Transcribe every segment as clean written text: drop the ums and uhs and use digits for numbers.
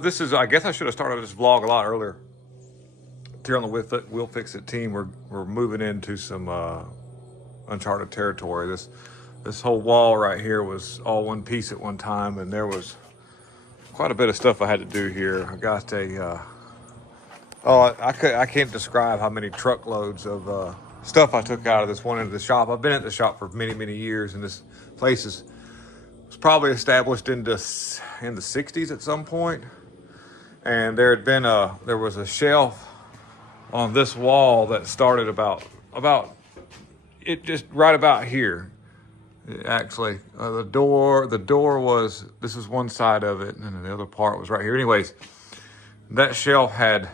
This is, I guess I should have started this vlog a lot earlier. Here on the We'll Fix It team, we're moving into some uncharted territory. This whole wall right here was all one piece at one time, and there was quite a bit of stuff I had to do here. I got a I can't describe how many truckloads of stuff I took out of this one end of the shop. I've been at the shop for many years, and this place was probably established in the 60s at some point. And there was a shelf on this wall that started about it just right about here. Actually, the door was, this is one side of it, and then the other part was right here. Anyways, that shelf had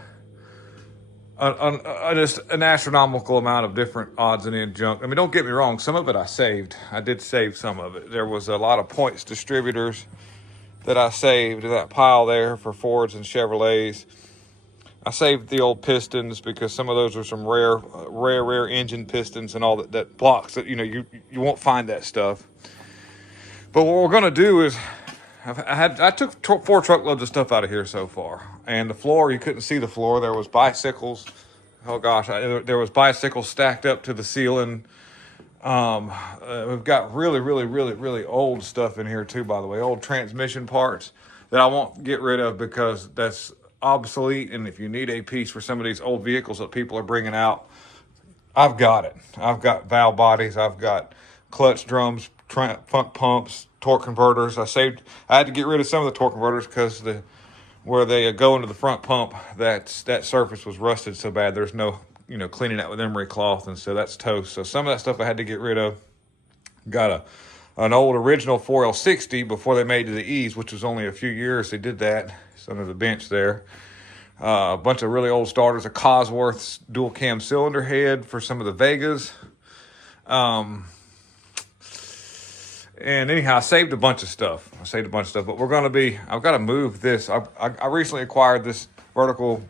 just an astronomical amount of different odds and ends junk. I mean, don't get me wrong, some of it I saved. I did save some of it. There was a lot of points distributors that I saved in that pile there for Fords and Chevrolets. I saved the old pistons because some of those are some rare engine pistons and all that blocks that, you won't find that stuff. But what we're gonna do is, I took 4 truckloads of stuff out of here so far, and the floor, you couldn't see the floor. There was bicycles. Oh gosh, there was bicycles stacked up to the ceiling. We've got really old stuff in here too, by the way, old transmission parts that I won't get rid of because that's obsolete. And if you need a piece for some of these old vehicles that people are bringing out, I've got it. I've got valve bodies. I've got clutch drums, front pumps, torque converters. I had to get rid of some of the torque converters because where they go into the front pump, that surface was rusted so bad. There's no, cleaning that with emery cloth, and so that's toast. So some of that stuff I had to get rid of. Got an old original 4L60 before they made the E's, which was only a few years they did that. It's under the bench there. A bunch of really old starters, a Cosworth's dual cam cylinder head for some of the Vegas. And anyhow, I saved a bunch of stuff. But I've got to move this. I recently acquired this vertical.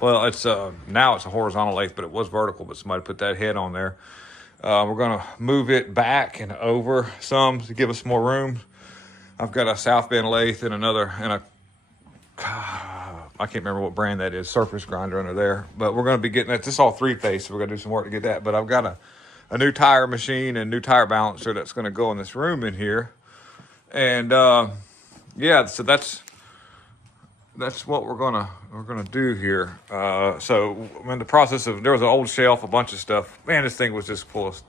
Well, it's now it's a horizontal lathe, but it was vertical, but somebody put that head on there. We're going to move it back and over some to give us more room. I've got a South Bend lathe and I can't remember what brand that is, surface grinder under there. But we're going to be getting that. This is all 3-phase, so we're going to do some work to get that. But I've got a new tire machine and new tire balancer that's going to go in this room in here. And yeah, so that's what we're gonna do here. So I'm in the process of, there was an old shelf, a bunch of stuff. Man, this thing was just full of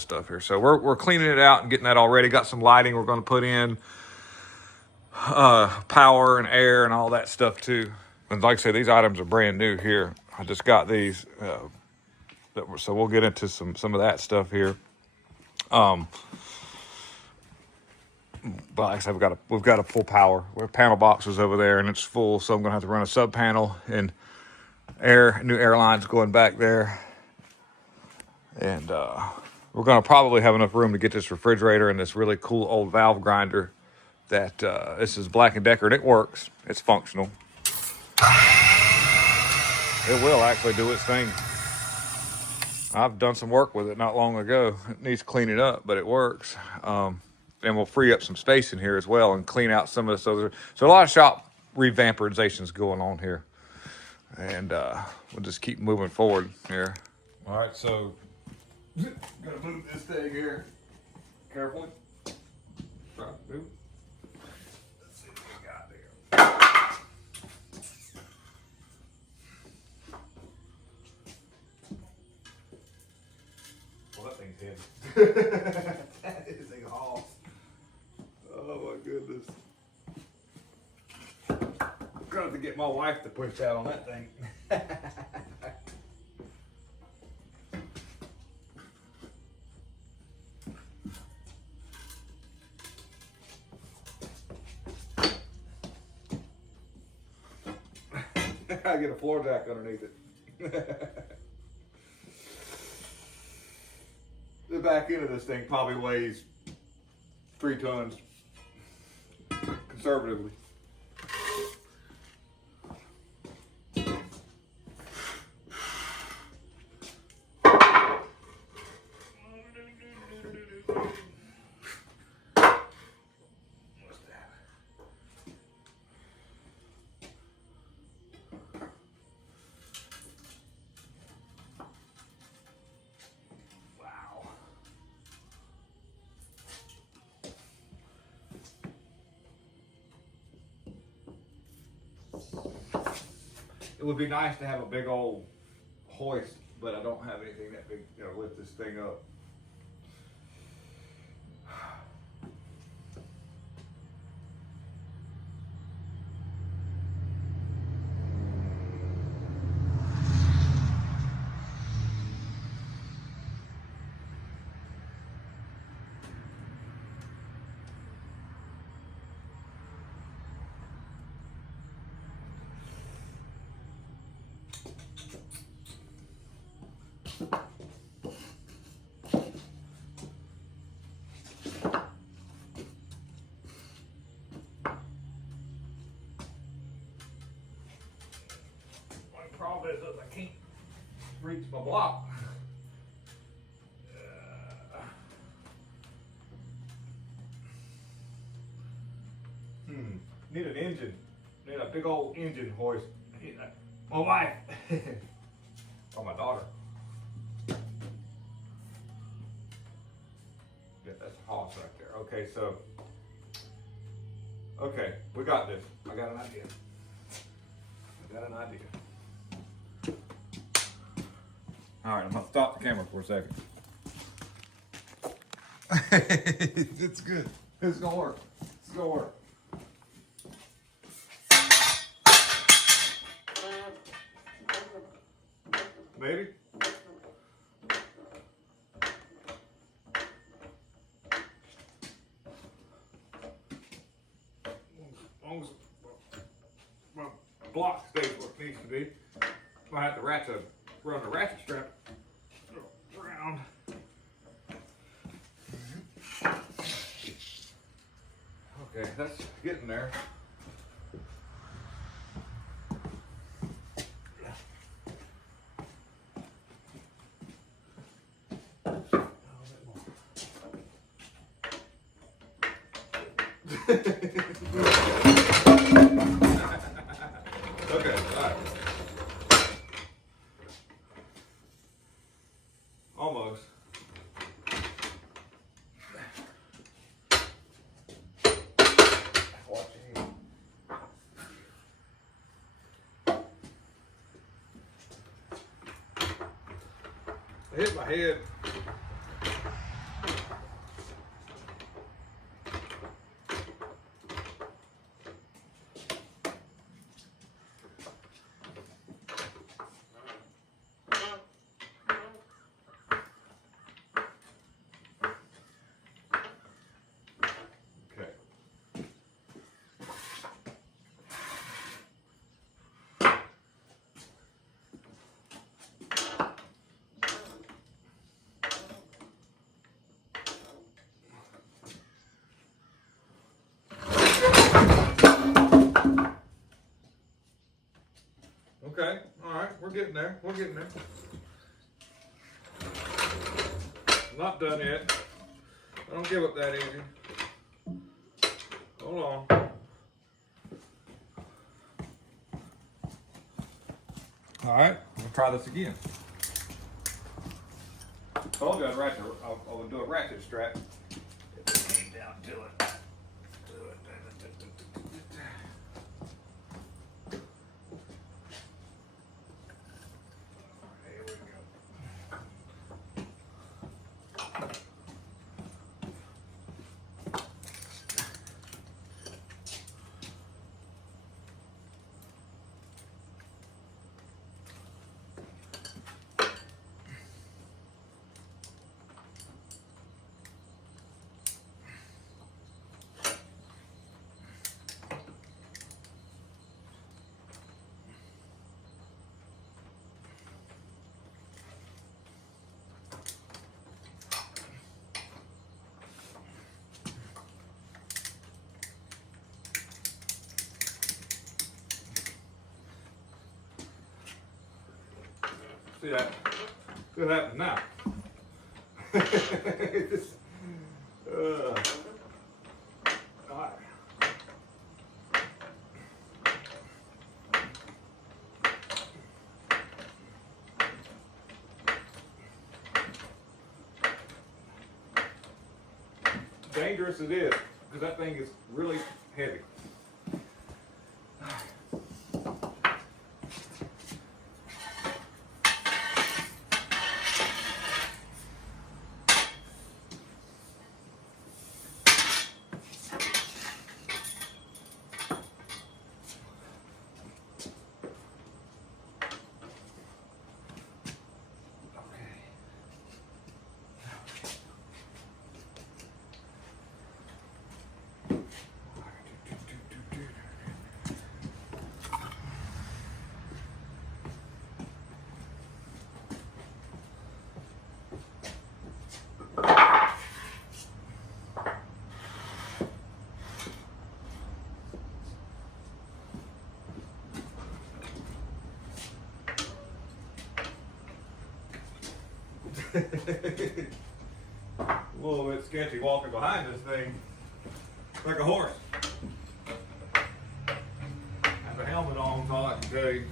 stuff here. So we're cleaning it out and getting that all ready. Got some lighting we're going to put in, power and air and all that stuff too. And like I say, these items are brand new here. I just got these, so we'll get into some of that stuff here. But like I said, we've got a full power. We have panel boxes over there, and it's full, so I'm gonna have to run a sub panel and new air lines going back there. And we're gonna probably have enough room to get this refrigerator and this really cool old valve grinder. This is Black & Decker, and it works. It's functional. It will actually do its thing. I've done some work with it not long ago. It needs cleaning up, but it works. And we'll free up some space in here as well and clean out some of this other. So a lot of shop revamperizations going on here. And we'll just keep moving forward here. All right, so gotta move this thing here carefully. Try to move. Let's see what we got there. Well, that thing's heavy. That is a haul. Oh my goodness. I'm gonna have to get my wife to push out on that thing. I get a floor jack underneath it. The back end of this thing probably weighs 3 tons, conservatively. It would be nice to have a big old hoist, but I don't have anything that big to lift this thing up. Problem is I can't reach my block. Need an engine. Need a big old engine hoist. My wife. Or my daughter. Yeah, that's a hoss right there. Okay, so. Okay, we got this. I got an idea. All right, I'm gonna stop the camera for a second. It's good. It's gonna work. It's gonna work. Maybe. As long as my block stays where it needs to be, I have to run the ratchet strap around. Okay, that's getting there. Okay, all right. Almost. Watch your head. I hit my head. Okay, all right, we're getting there. We're getting there. Not done yet. I don't give up that easy. Hold on. All right, I'm gonna try this again. Told you I would do a ratchet strap. If it came down to it. See that? See what happens now. All right. Dangerous it is, because that thing is really heavy. A little bit sketchy walking behind this thing. Like a horse. Have a helmet on, that's all I can tell you.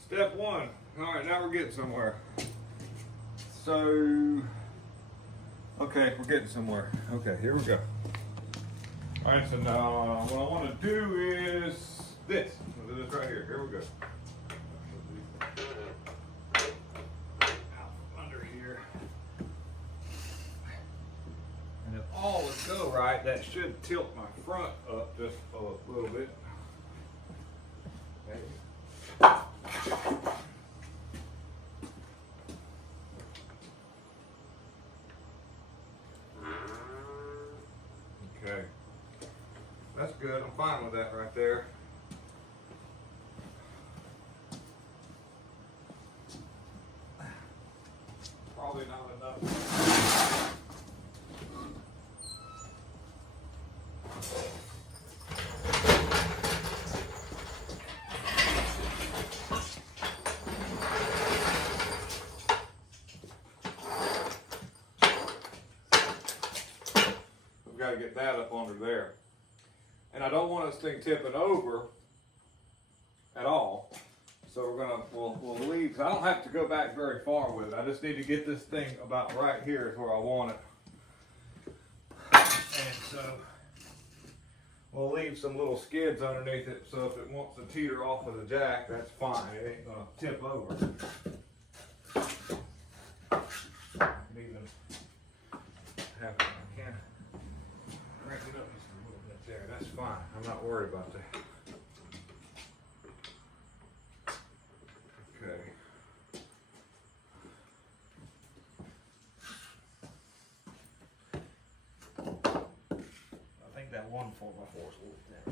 Step one. All right, now we're getting somewhere. So, okay, we're getting somewhere. Okay, here we go. All right, so now what I want to do is this. We'll do this right here. Here we go. Out from under here. And if all would go right, that should tilt my front up just a little bit. Okay. Okay, that's good. I'm fine with that right there. Probably not enough. Got to get that up under there, and I don't want this thing tipping over at all. So we'll leave. So I don't have to go back very far with it. I just need to get this thing about right here is where I want it, and so we'll leave some little skids underneath it. So if it wants to teeter off of the jack, that's fine. It ain't gonna tip over. Even have it. I can crank it up just a little bit there. That's fine. I'm not worried about that. Okay. I think that 1 4x4 is a little thin.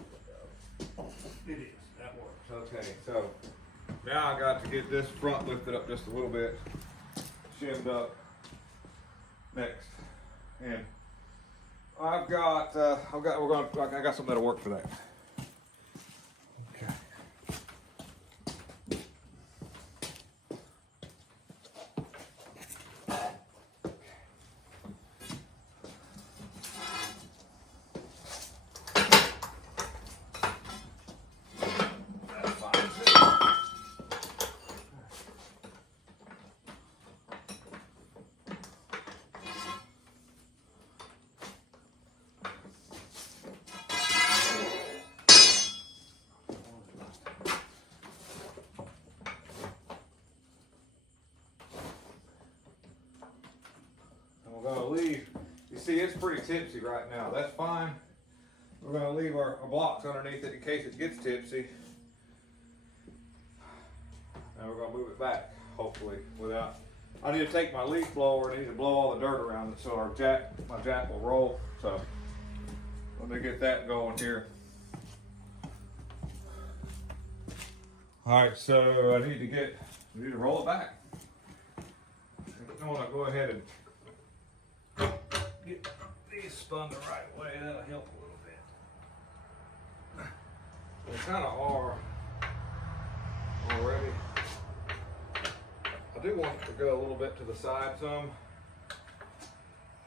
It is. That works. Okay. So now I got to get this front lifted up just a little bit, shimmed up next, and I got something that'll work for that. Okay. That's fine. We're going to leave, you see it's pretty tipsy right now. That's fine. We're going to leave our blocks underneath it in case it gets tipsy. And we're going to move it back, hopefully, without, I need to take my leaf blower and I need to blow all the dirt around it so my jack will roll. So let me get that going here. All right, so I need to roll it back. I want to go ahead and get these spun the right way. That'll help a little bit. They kind of are already. I do want it to go a little bit to the side some.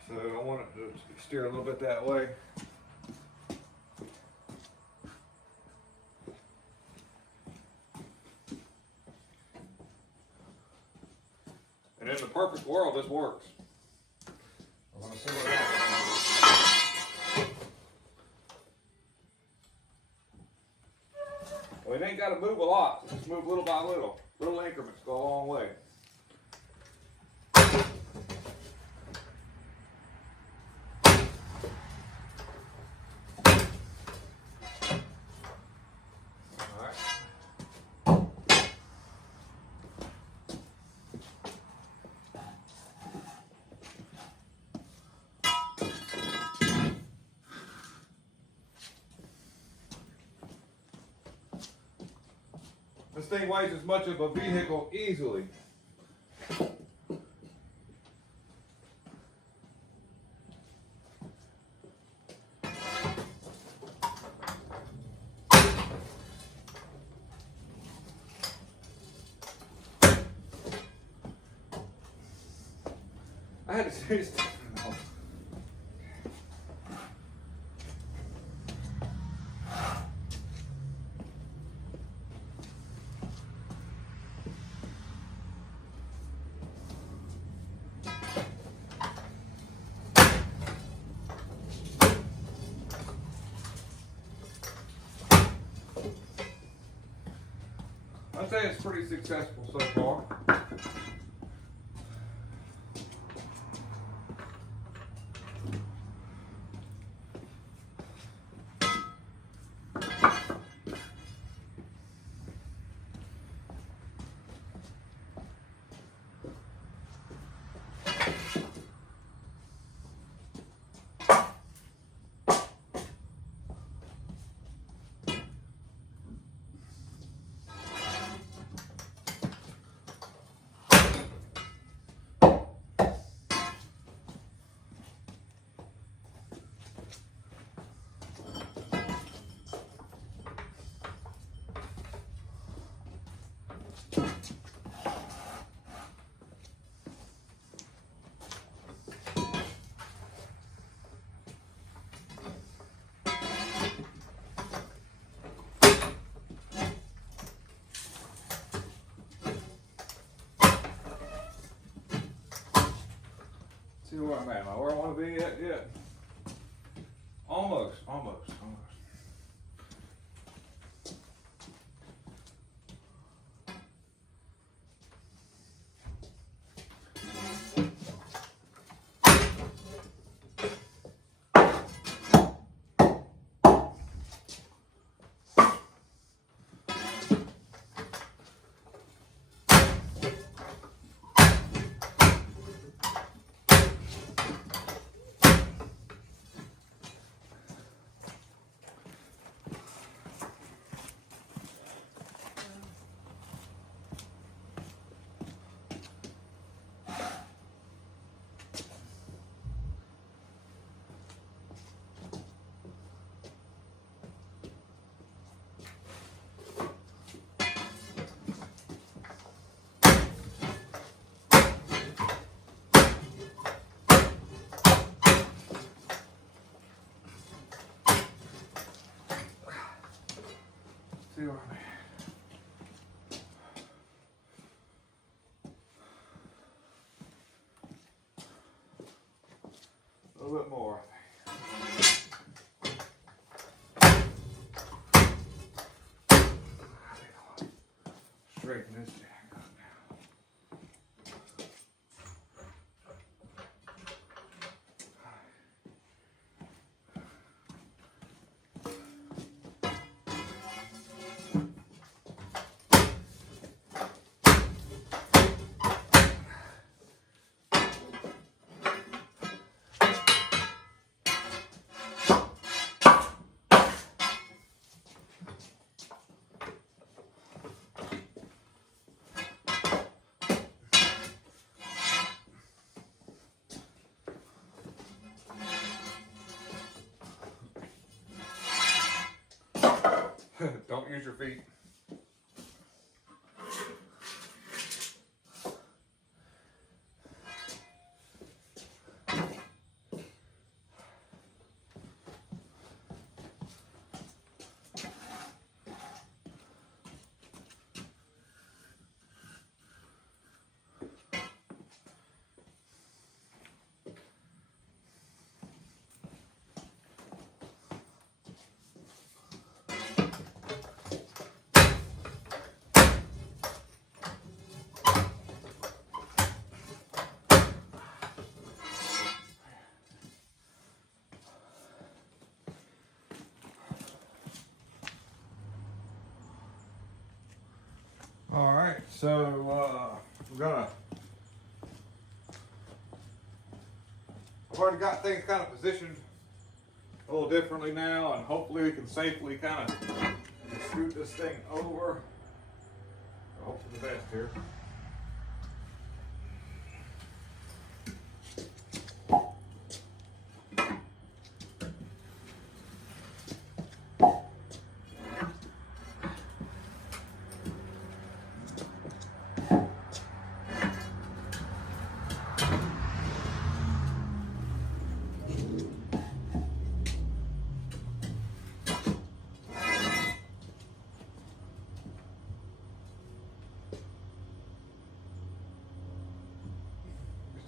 So I want it to steer a little bit that way. And in the perfect world, this works. I want to see what happens. We ain't got to move a lot. Just move little by little. Little increments go a long way. This thing weighs as much of a vehicle easily. I had to seriously. I'd say it's pretty successful so far. See where I'm at. Am I where I want to be yet? Yeah. Almost. See where I'm at. A little bit more. Straighten this jack up now. Don't use your feet. So I've already got things kind of positioned a little differently now, and hopefully we can safely kind of scoot this thing over. I hope for the best here.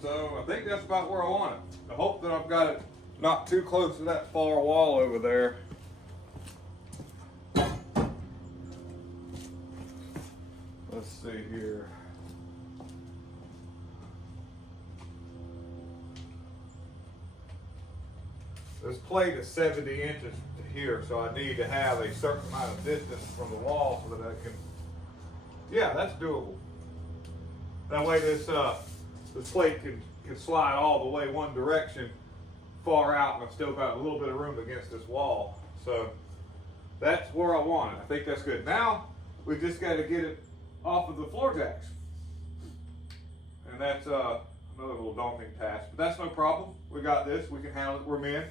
So I think that's about where I want it. I hope that I've got it not too close to that far wall over there. Let's see here. This plate is 70 inches to here, so I need to have a certain amount of distance from the wall so that I can, yeah, that's doable. That way this plate can slide all the way one direction far out, and I've still got a little bit of room against this wall. So that's where I want it. I think that's good. Now we just got to get it off of the floor jacks, and that's another little daunting task, but that's no problem. We got this. We can handle it. We're men.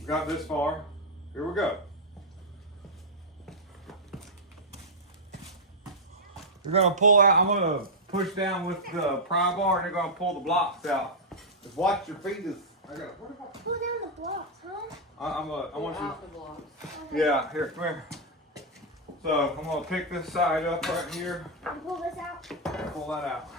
We got this far. Here we go. You're gonna pull out. I'm gonna push down with the pry bar, and you're gonna pull the blocks out. Just watch your fingers. I got. Pull down the blocks, huh? I want you. The blocks. Yeah, here, come here. So I'm gonna pick this side up right here. And pull this out. Pull that out.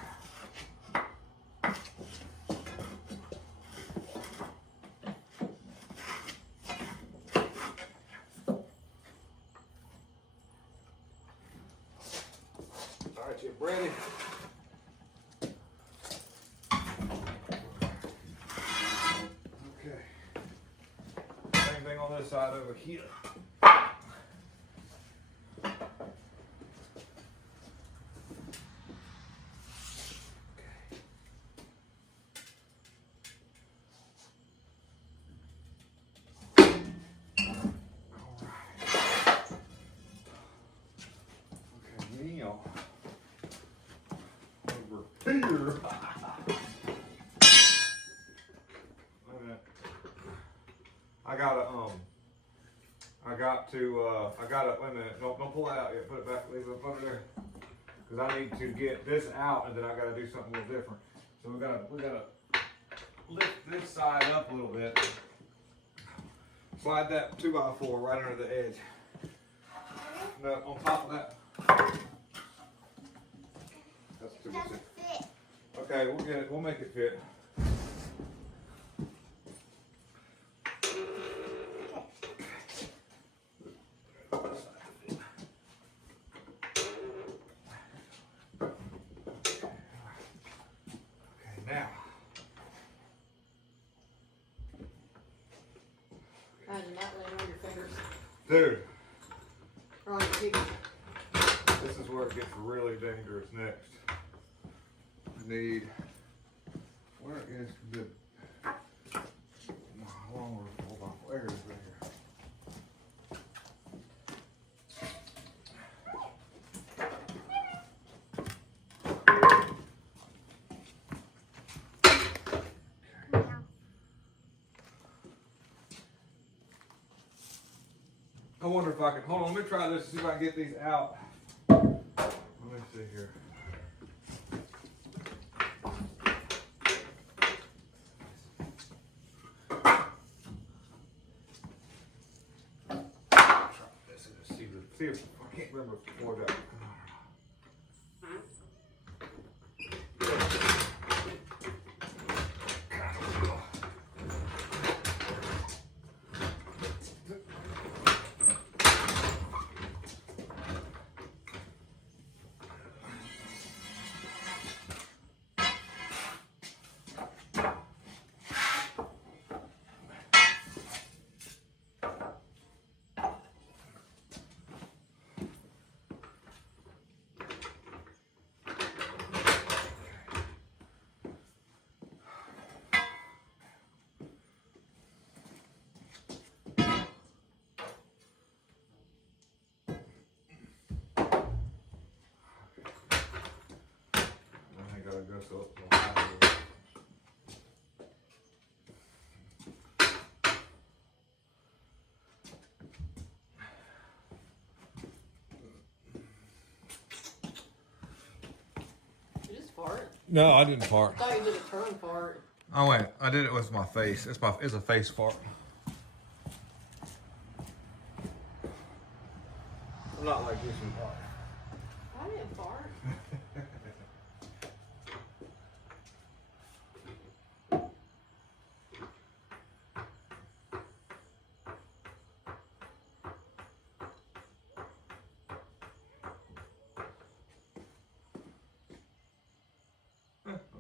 All right, you ready? Okay. Same thing on this side over here. Here. I gotta, wait a minute, don't pull that out yet, put it back, leave it up under there. Because I need to get this out, and then I gotta do something a little different. So we gotta lift this side up a little bit. Slide that 2x4 right under the edge. No, on top of that. That's too much. Okay, we'll get it. We'll make it fit. Okay, now. Imagine that laying on your fingers. Dude. Or on your cheeks. This is where it gets really dangerous next. Need, where is the, hold on, where is it here? I wonder if I can, hold on, let me try this, see if I can get these out. Let me see here. See if I can't remember before that. this up. You just fart. No, I didn't fart. I thought you did a turn fart. Oh wait, I did it with my face. It's a face fart. I'm not like this in fart. I didn't fart.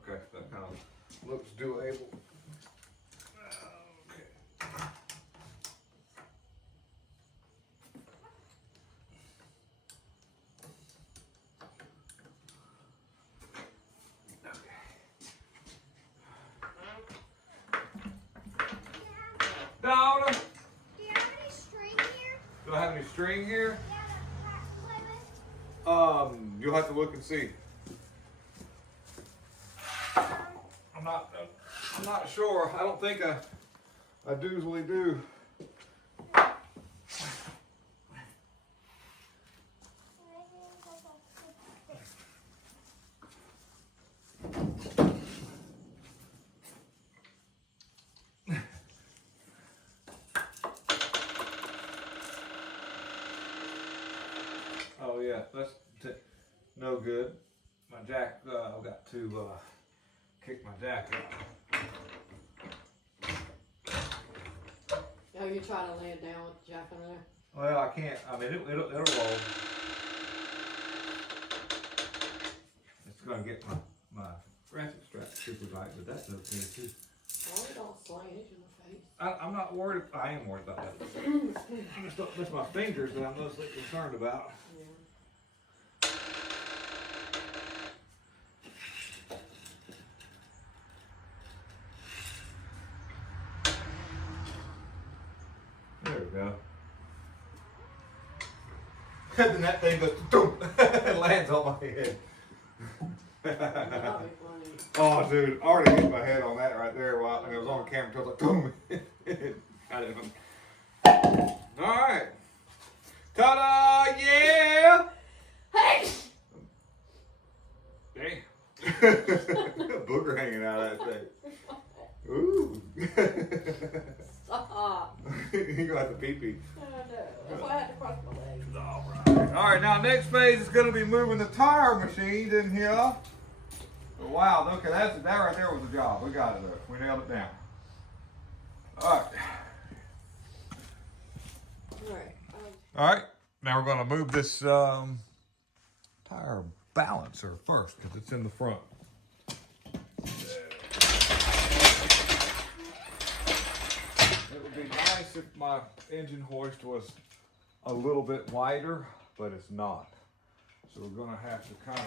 Okay, that kind of looks doable. Okay. Donna, Do you have any string here? do I have any string here? Yeah, the play with. You'll have to look and see. I'm not sure. I don't think I usually do. Oh yeah, that's no good. My jack, I've got to kick my jack out. Oh, you're trying to lay it down with the jack in there? Well, I can't. I mean, it'll roll. It's gonna get my ratchet strap super tight, but that's okay too. Well, it don't slang it in the face. I'm not worried. I am worried about that. It's my fingers that I'm mostly concerned about. Yeah. There we go. And then that thing goes boom and lands on my head. That'll be funny. Oh, dude, I already hit my head on that right there while and it was on camera. So I was like, boom. I didn't. All right. Ta-da! Yeah. Hey! Damn. Booger hanging out of that thing. Ooh. Stop. You're gonna have to pee-pee. Oh, no. That's why I had to cross my legs. All right, now next phase is going to be moving the tire machines in here. Oh, wow, okay, that right there was the job. We got it there. We nailed it down. All right. Alright. All right, now we're going to move this tire balancer first because it's in the front. It would be nice if my engine hoist was a little bit wider, but it's not. So we're gonna have to kind of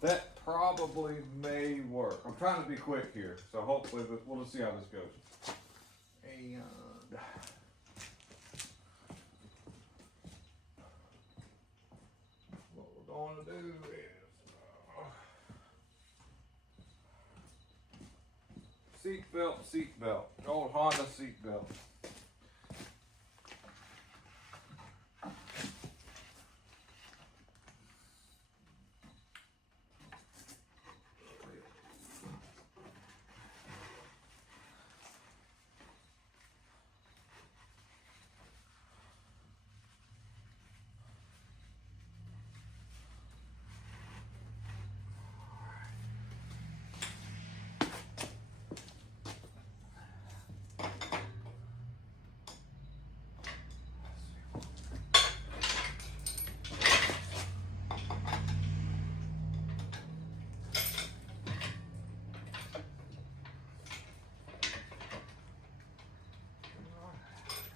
that probably may work. I'm trying to be quick here, so hopefully we'll just see how this goes. And what we're going to do is seatbelt, old Honda seatbelt.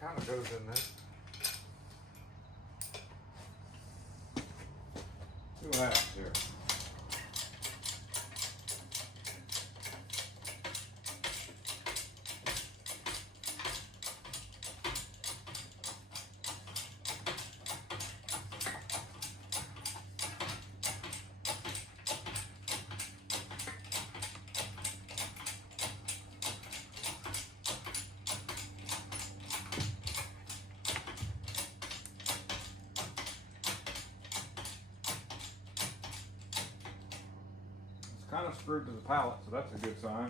Kind of goes in there. See what happens here. kind of screwed to the pallet, so that's a good sign.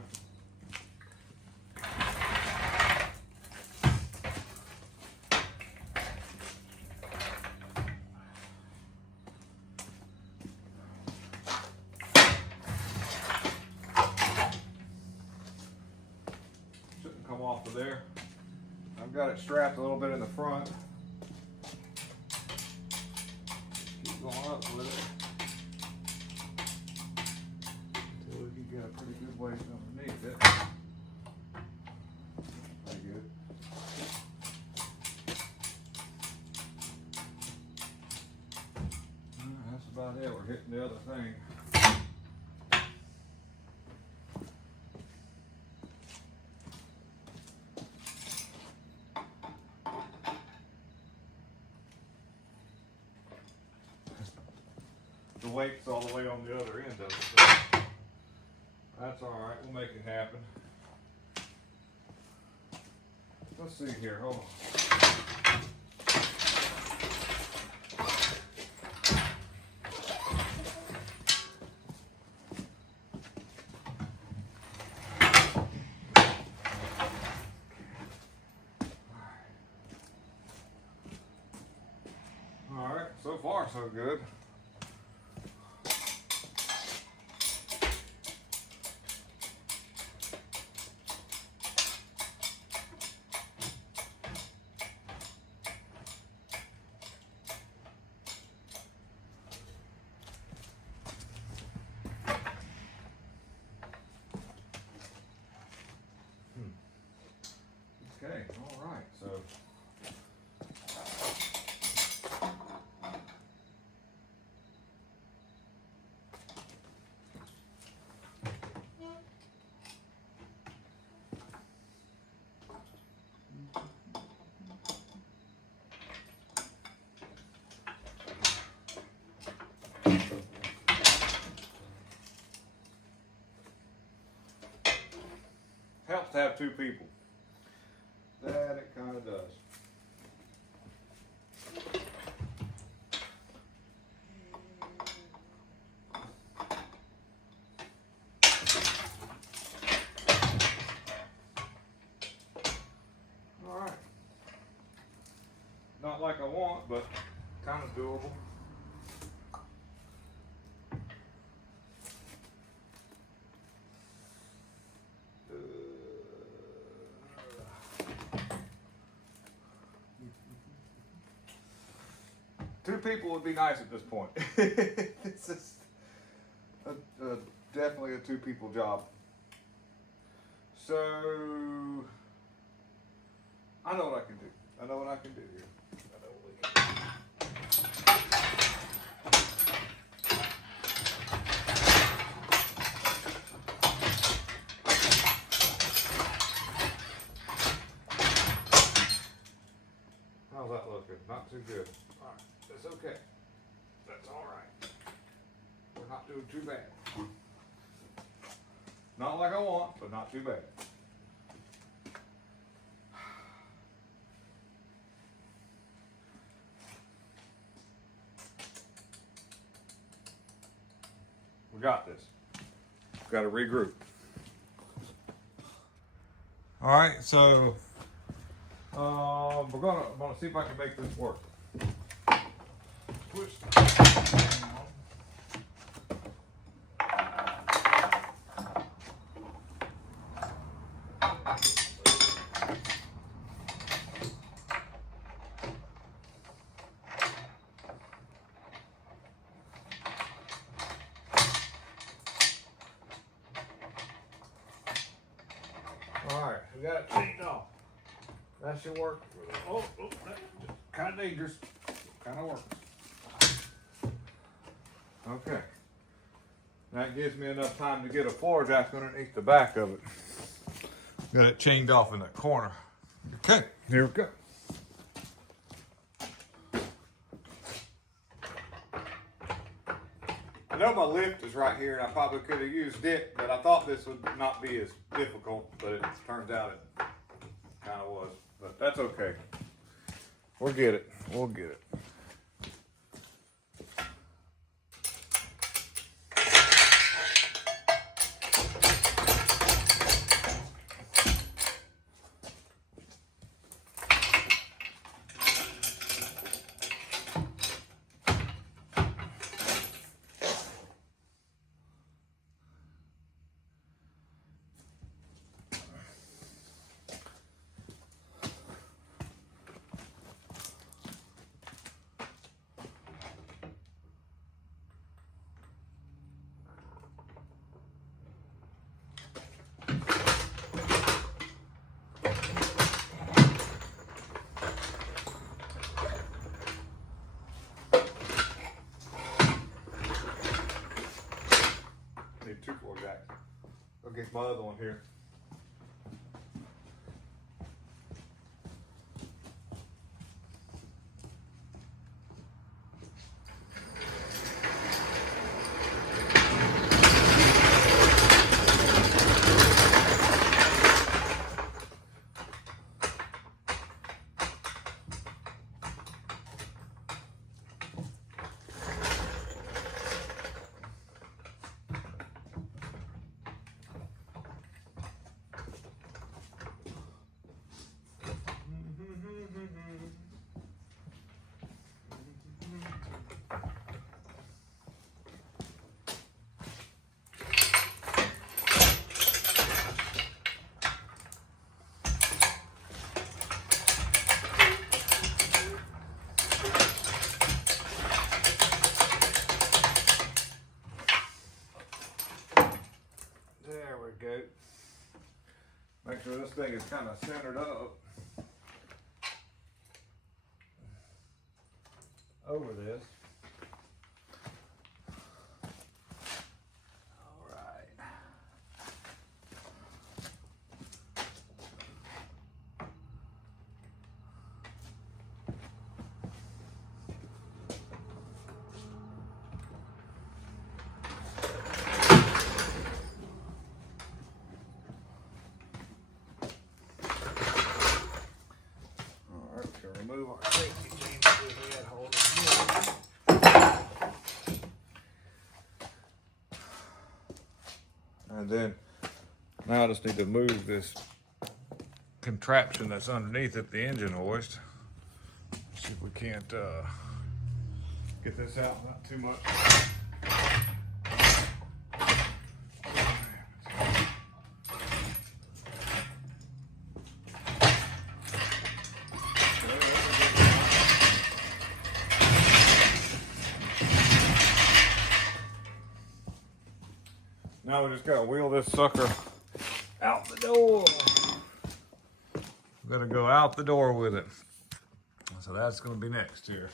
Shouldn't come off of there. I've got it strapped a little bit in the front. Keep going up with it until we can get a pretty good weight underneath it. Pretty good. That's about it. We're hitting the other thing. The weight's all the way on the other end of it, so that's all right. We'll make it happen. Let's see here. Hold on. All right. So far, so good. Okay, all right, so helps to have two people. That it kind of does. All right. Not like I want, but kind of doable. Two people would be nice at this point. This is definitely a two people job. So, I know what I can do. I know what I can do here. I know what we can do. How's that looking? Not too good. All right, that's okay. That's all right. We're not doing too bad. Not like I want, but not too bad. We got this. Got to regroup. All right, so I'm gonna see if I can make this work. Twist. All right, we got it cleaned off. That should work. Oh, that's kind of dangerous. Kind of works. Okay. That gives me enough time to get a floor jack underneath the back of it. Got it chained off in that corner. Okay, here we go. I know my lift is right here, and I probably could have used it, but I thought this would not be as difficult, but it turns out it kind of was. But that's okay. We'll get it. We'll get it. Here's my other one here. There we go. Make sure this thing is kind of centered up over this. All right. Remove our safety chain that we had holding here. And then now I just need to move this contraption that's underneath it, the engine hoist. See if we can't get this out, not too much. Now we just gotta wheel this sucker out the door. We're gonna go out the door with it. So that's gonna be next here.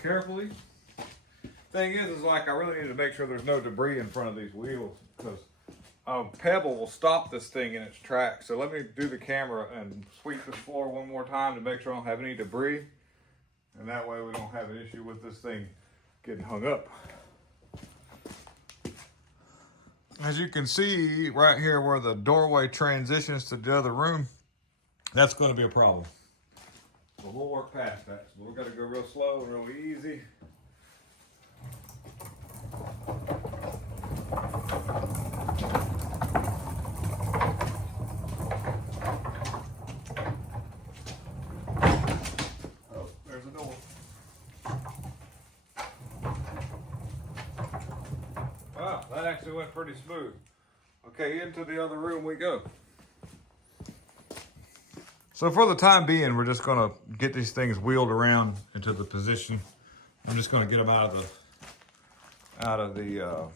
Carefully. Thing is like I really need to make sure there's no debris in front of these wheels because a pebble will stop this thing in its tracks. So let me do the camera and sweep the floor one more time to make sure I don't have any debris. And that way we don't have an issue with this thing getting hung up. As you can see right here where the doorway transitions to the other room, that's going to be a problem. So we'll work past that. So we've got to go real slow and real easy. Oh, there's a door. Wow, that actually went pretty smooth. Okay, into the other room we go. So for the time being, we're just gonna get these things wheeled around into the position. I'm just gonna get them out of the,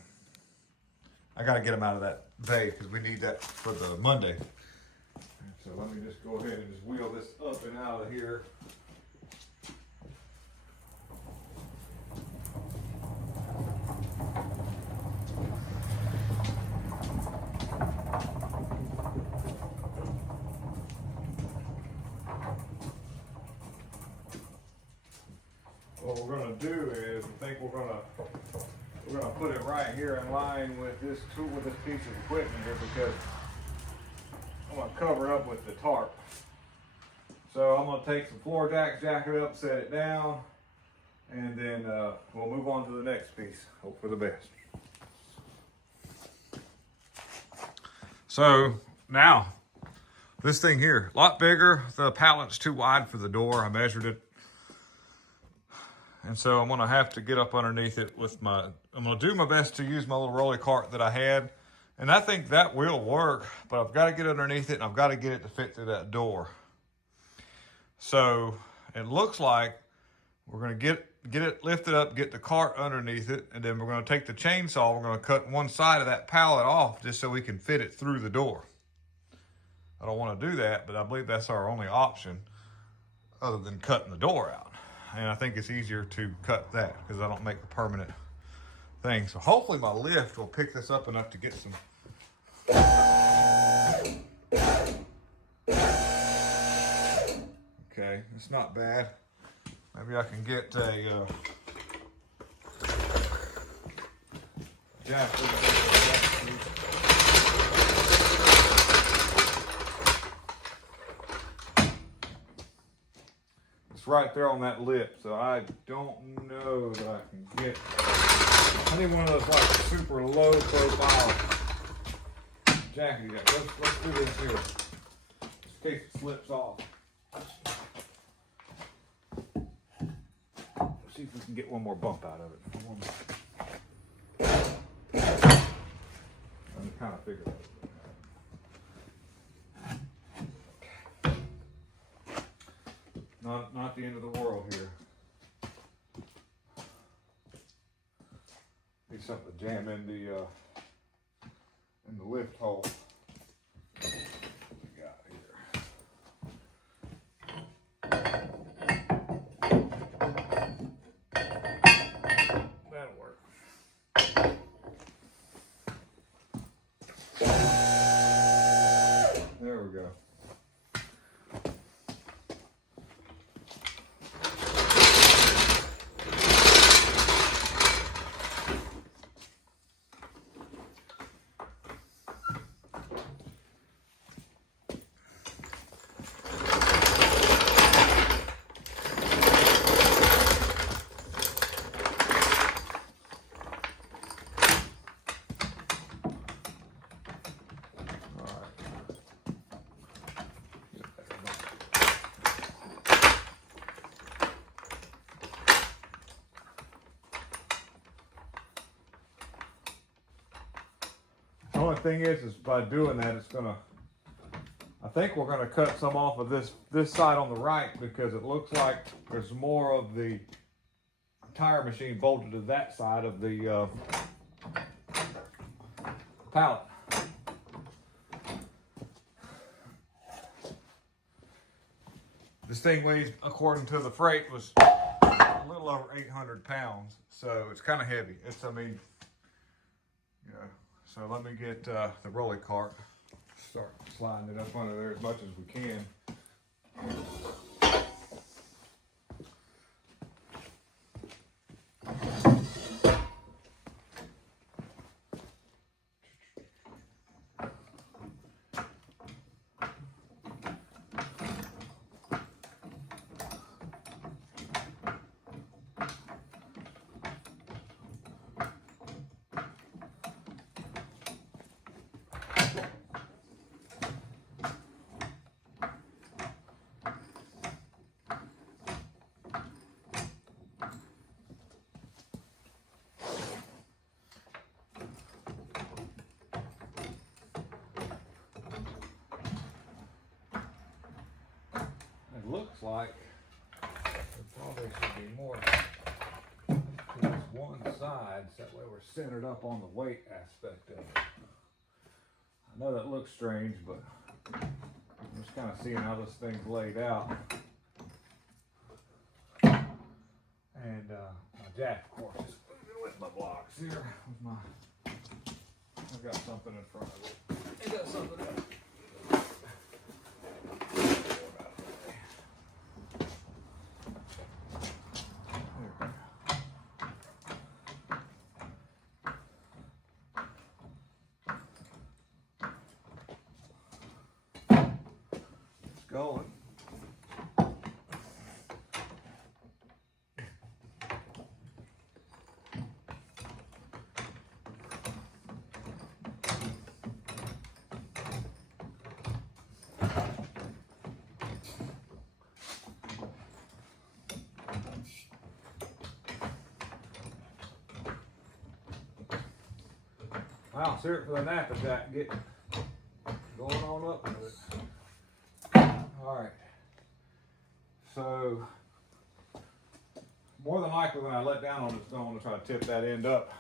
I gotta get them out of that bay because we need that for the Monday. So let me just go ahead and just wheel this up and out of here. What we're going to do is, I think we're going to put it right here in line with this tool, with this piece of equipment here, because I'm going to cover it up with the tarp. So I'm going to take some floor jacks, jack it up, set it down, and then we'll move on to the next piece. Hope for the best. So now, this thing here, a lot bigger. The pallet's too wide for the door. I measured it. And so I'm gonna have to get up underneath it with I'm gonna do my best to use my little rolly cart that I had. And I think that will work, but I've gotta get underneath it and I've gotta get it to fit through that door. So it looks like we're gonna get it lifted up, get the cart underneath it, and then we're gonna take the chainsaw, we're gonna cut one side of that pallet off just so we can fit it through the door. I don't wanna do that, but I believe that's our only option other than cutting the door out. And I think it's easier to cut that because I don't make a permanent thing. So hopefully my lift will pick this up enough to get some It's not bad. Maybe I can get a jack. It's right there on that lip, so I don't know that I can get. I need one of those like super low profile jacket. Let's do this here, in case it slips off. See if we can get one more bump out of it. I'm kind of figuring it. Not the end of the world here. Need something to jam in the lift hole. What we got here? That'll work. There we go. The only thing is by doing that, it's gonna. I think we're gonna cut some off of this side on the right because it looks like there's more of the tire machine bolted to that side of the pallet. This thing weighs, according to the freight, was a little over 800 pounds, so it's kind of heavy. I mean, yeah. So let me get the rolly cart, start sliding it up under there as much as we can. It looks like there probably should be more to this one side, so that way we're centered up on the weight aspect of it. I know that looks strange, but I'm just kind of seeing how this thing's laid out. And my jack, of course, is with my blocks here. With my, I've got something in front of it. It got something else. Going. Wow, serve for the Napa Jack, get going on up with it. All right. So, more than likely when I let down on it, it's going to try to tip that end up.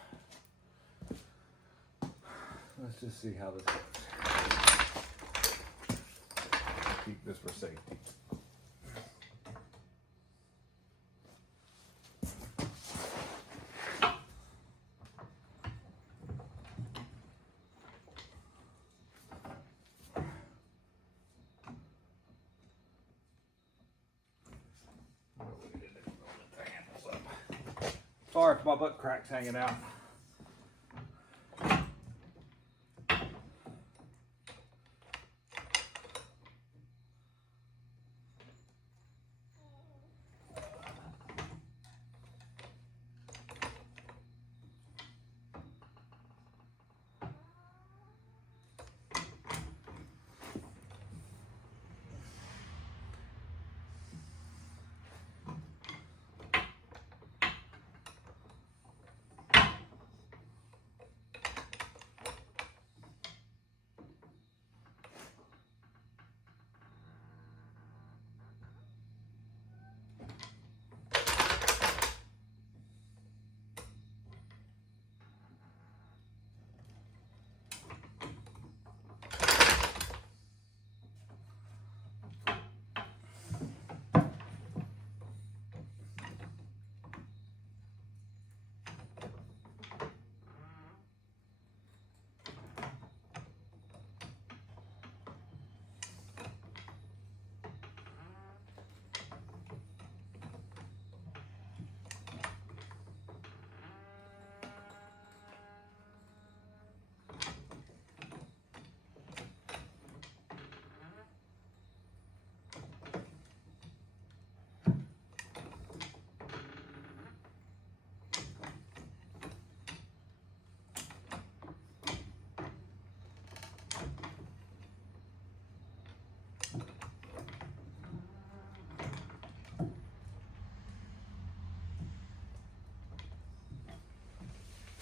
Let's just see how this goes. Keep this for safety. Sorry if my butt crack's hanging out.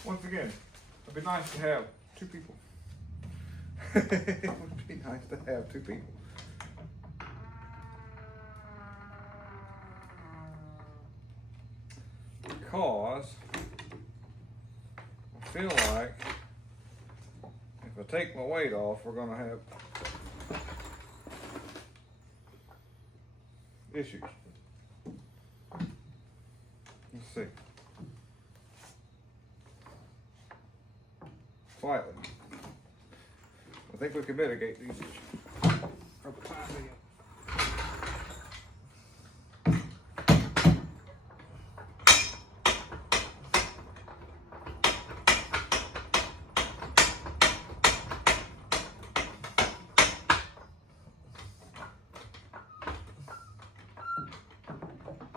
Once again, it'd be nice to have two people. It would be nice to have two people. Because I feel like if I take my weight off, we're gonna have issues. Let's see. Slightly. I think we can mitigate these issues. For the time being.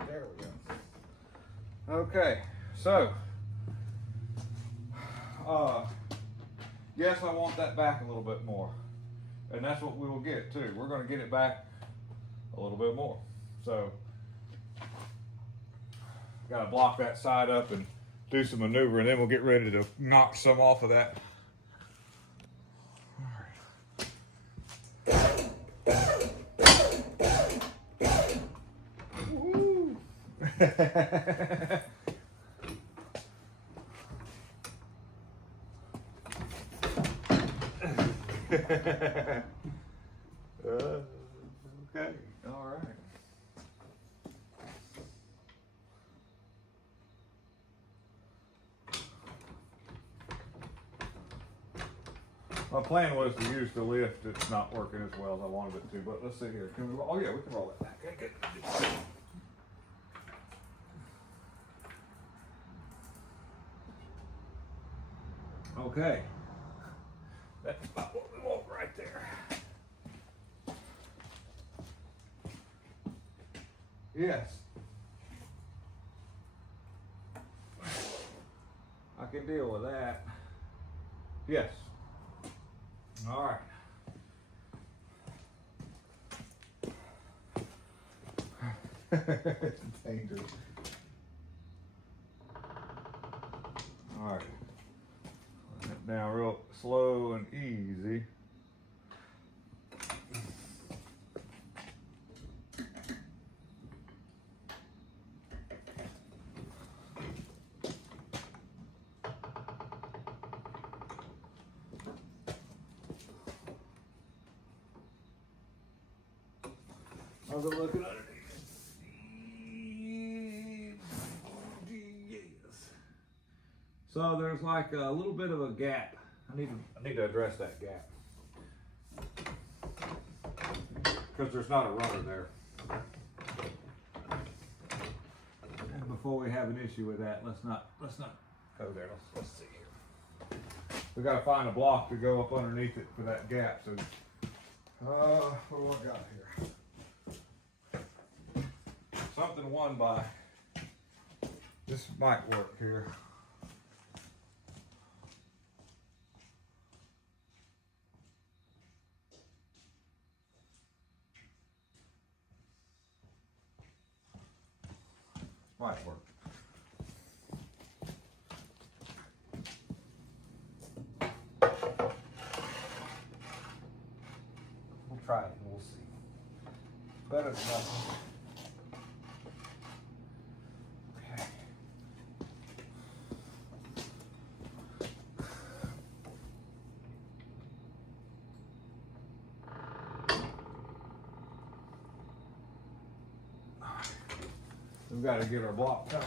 There we go. Okay, so yes, I want that back a little bit more. And that's what we will get too. We're going to get it back a little bit more. So, got to block that side up and do some maneuver, and then we'll get ready to knock some off of that. Woo-hoo. Okay, all right. My plan was to use the lift. It's not working as well as I wanted it to, but let's see here. Can we? Oh yeah, we can roll that back. Okay, good. Okay. That's about what we want right there. Yes. I can deal with that. Yes. All right. It's dangerous. All right. Now real slow and easy. How's it looking underneath? Yes. So there's like a little bit of a gap. I need to address that gap because there's not a runner there. And before we have an issue with that. Let's not go there. Let's see here. We got to find a block to go up underneath it for that gap. So, what do I got here? Something 1 by. This might work here. Might work. We'll try it and we'll see. Better than nothing. Okay. We've got to get our block out.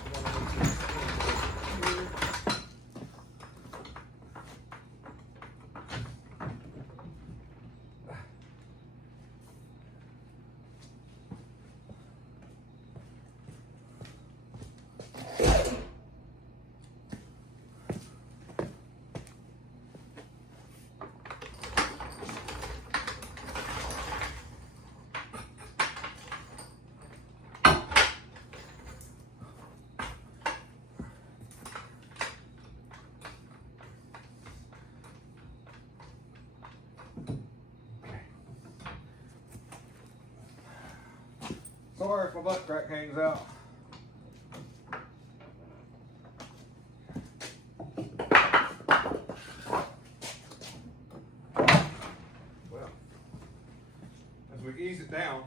Sorry if my butt crack hangs out. Well, as we ease it down,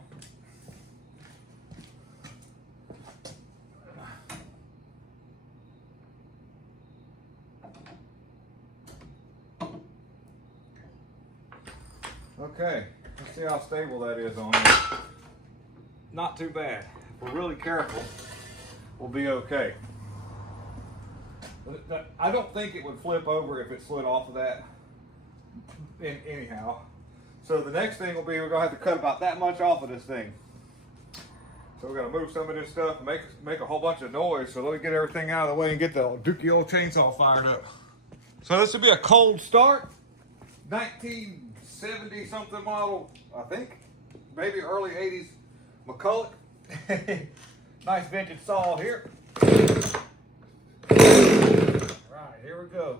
okay, let's see how stable that is on there. Not too bad. If we're really careful, we'll be okay. I don't think it would flip over if it slid off of that anyhow. So the next thing will be we're gonna have to cut about that much off of this thing. So we're gonna move some of this stuff and make a whole bunch of noise. So let me get everything out of the way and get the dookie old chainsaw fired up. So this will be a cold start. 1970 something model, I think. Maybe early 80s. McCulloch. Nice vintage saw here. All right, here we go.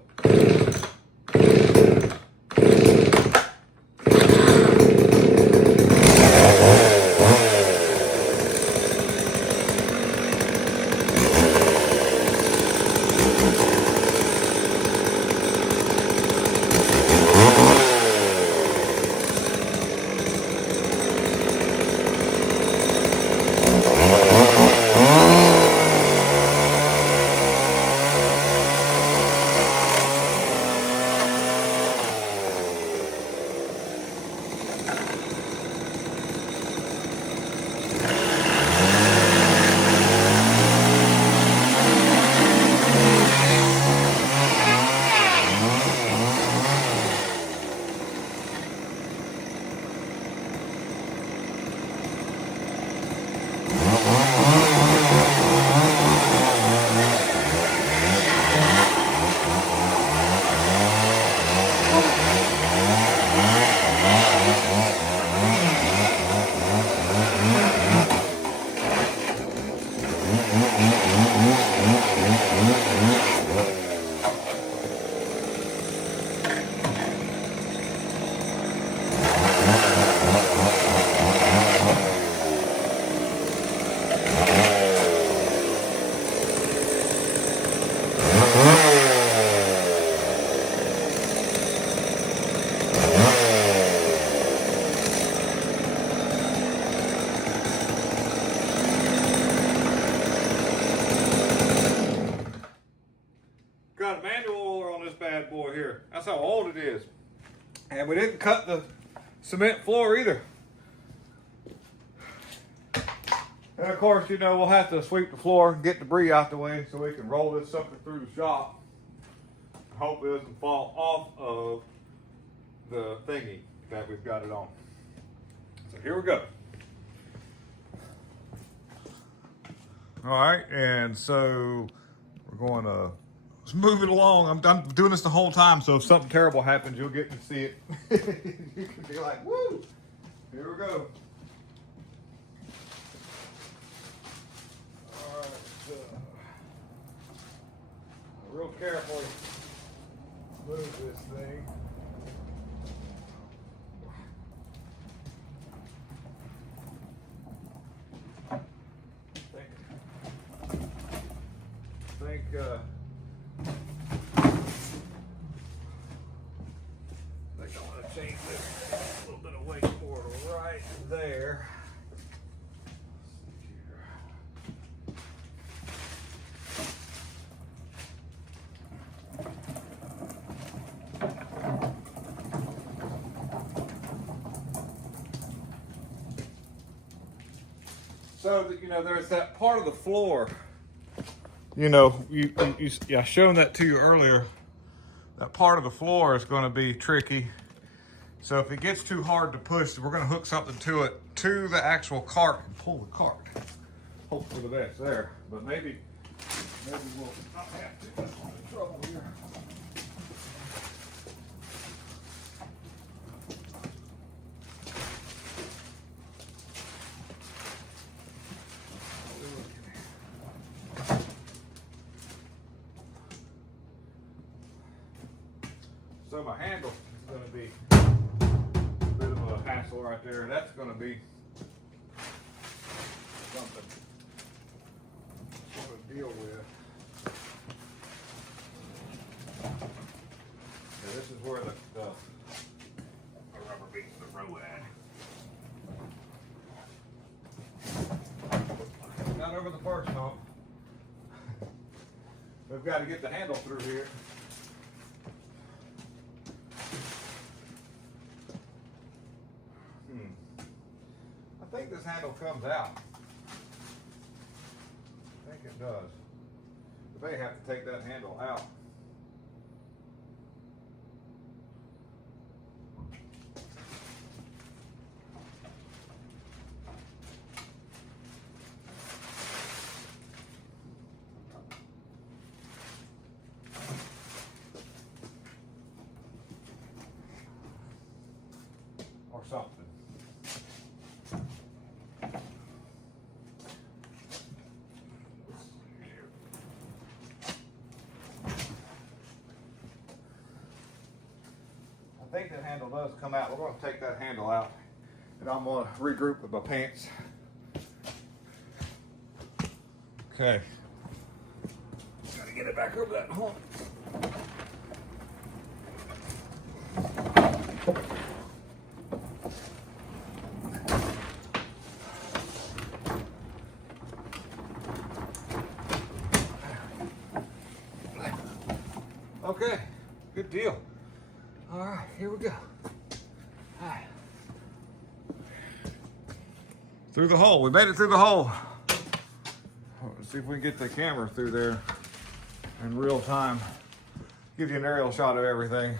Got a manual oiler on this bad boy here. That's how old it is. And we didn't cut the cement floor either. And of course, you know, we'll have to sweep the floor and get debris out the way so we can roll this sucker through the shop. Hope it doesn't fall off of the thingy that we've got it on. So here we go. All right, and so we're going to let's move it along. I'm doing this the whole time, so if something terrible happens, you'll get to see it. You can be like, woo! Here we go. All right, real carefully move this thing. I think I want to change this a little bit of weight forward right there. So that, you know, there's that part of the floor. You know, I shown that to you earlier. That part of the floor is going to be tricky. So if it gets too hard to push, we're going to hook something to it, to the actual cart, and pull the cart. Hope for the best there, but maybe we'll not have to. That's one of the trouble here. So my handle is going to be a bit of a hassle right there. That's going to be something to deal with. Yeah, this is where the rubber meets the road at. Not over the first hump. We've got to get the handle through here. I think this handle comes out. I think it does. But they have to take that handle out. Or something. I think that handle does come out. We're going to take that handle out, and I'm going to regroup with my pants. Okay. Got to get it back over that hump. Okay, good deal. All right, here we go. All right. Through the hole. We made it through the hole. Let's see if we can get the camera through there in real time. Give you an aerial shot of everything.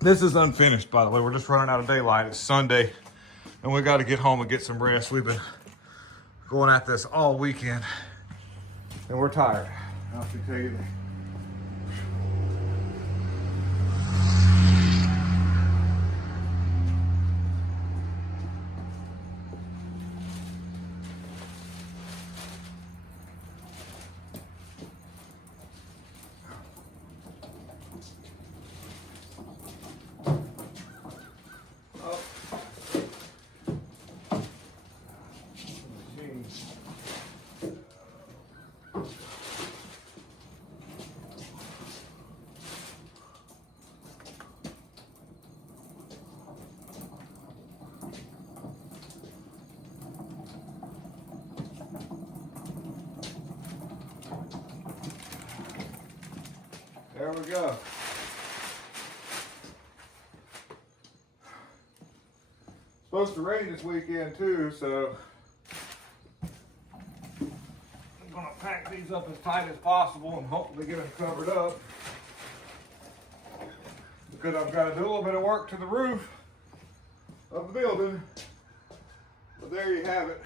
This is unfinished, by the way. We're just running out of daylight. It's Sunday, and we got to get home and get some rest. We've been going at this all weekend, and we're tired. I can tell you that. There we go. Supposed to rain this weekend too, so I'm gonna pack these up as tight as possible and hopefully get them covered up, because I've got to do a little bit of work to the roof of the building. But there you have it.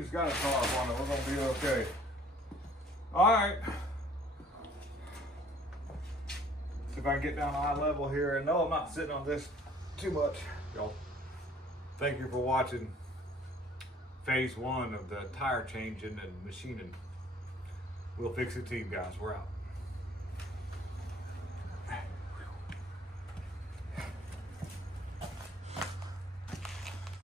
thing's got a tarp on it. We're gonna be okay. All right. See if I can get down to eye level here. And no, I'm not sitting on this too much, y'all. Thank you for watching phase 1 of the tire changing and machining. We'll fix it team, guys. We're out.